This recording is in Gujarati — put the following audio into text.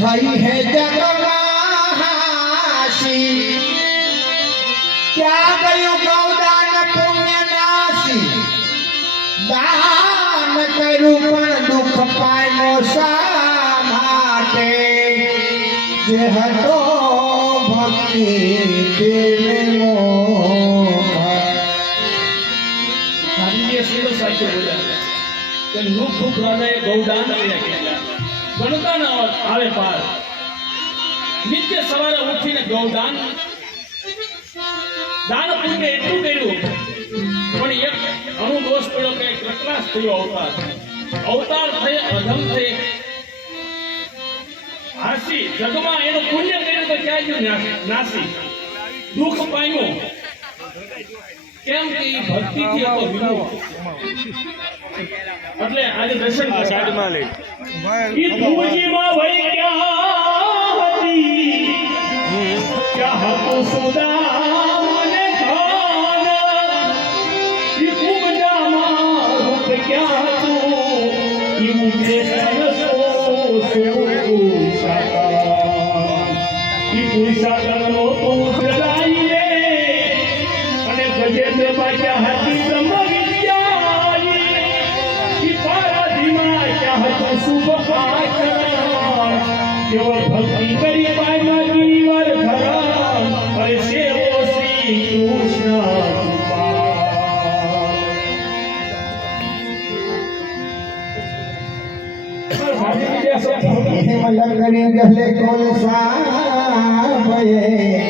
થઈ હે જગમાસી ક્યાં ગયું ગૌદાન પુણ્ય નાસી દાન કર્યું પણ દુઃખ પામ્યો શા માટે જે હતો ભક્તિ દેવે મોખ સારી સુંદર સાહિત્ય બોલ્યા કે લુક ભૂખ રાજાએ ગૌદાન કર્યા કેટલા ગણતા ન આવે પાર નિત્ય સવારે ઉઠીને ગૌદાન દાન પુણ્ય એટલું કર્યું પણ એક અણુ દોષ પડ્યો કે પ્રકાશ થયો અવતાર થઈ અધમ થઈ હાસી જગમાં એનું પુણ્ય કર્યું તો ક્યાં ગયું નાસી દુઃખ પામ્યું કેમ કે ભક્તિ થી હતો વિમુખ એટલે આજે દર્શન સાઈડમાં લે ઈ ભૂજીમાં ભાઈ ક્યાં હતી ક્યાં હતો સુદા મને ખાન ઈ ભૂજામાં રૂપ ક્યાં હતું ઈ મુખે સરસો સેવું સાકા ઈ પુરુષાગરનો તું સદાઈ રે અને ગજેન્દ્ર બાજા હતી બ્રહ્મ શુભ આચરણ કેવળ ભક્તિ કરી પામ્યા ગિરિવર ધરણ અને સેવો શ્રી કૃષ્ણ લગને ગલે કોલસા ભયે